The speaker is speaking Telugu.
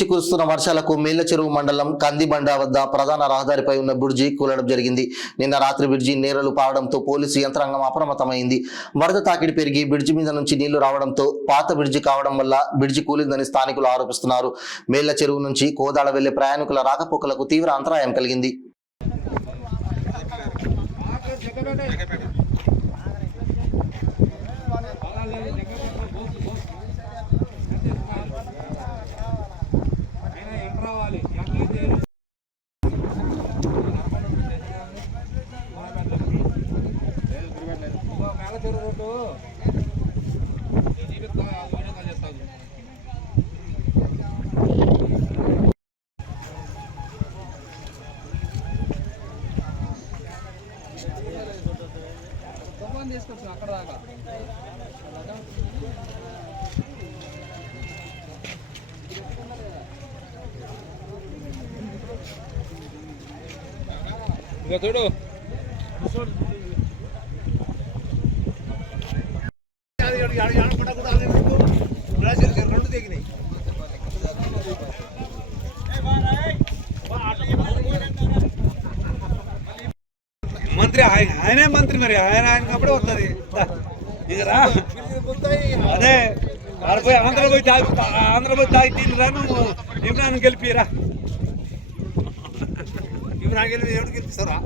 నుంచి కురుస్తున్న వర్షాలకు మేళ్ల చెరువు మండలం కందిబండ వద్ద ప్రధాన రహదారిపై ఉన్న బ్రిడ్జి కూలడం జరిగింది. నిన్న రాత్రి బ్రిడ్జి నేరలు పారడంతో పోలీసు యంత్రాంగం అప్రమత్తమైంది. వరద తాకిడి పెరిగి బ్రిడ్జి మీద నుంచి నీళ్లు రావడంతో పాత బ్రిడ్జి కావడం వల్ల బ్రిడ్జి కూలిందని స్థానికులు ఆరోపిస్తున్నారు. మేళ్ల చెరువు నుంచి కోదాడ వెళ్లే ప్రయాణికుల రాకపోకలకు తీవ్ర అంతరాయం కలిగింది. అక్కడ దాకా చూడు రెండు దిగినాయి. మంత్రి ఆయనే మంత్రి, మరి ఆయన అప్పుడే వస్తుంది ఇక రా. అదే ఆడిపోయి ఆంధ్ర పోయి తాగి తీరు రా. నువ్వు ఇమ్రాన్ గెలిపిరా. ఇమ్రాన్ గెలిపి ఎవరు గెలిపిస్తారా?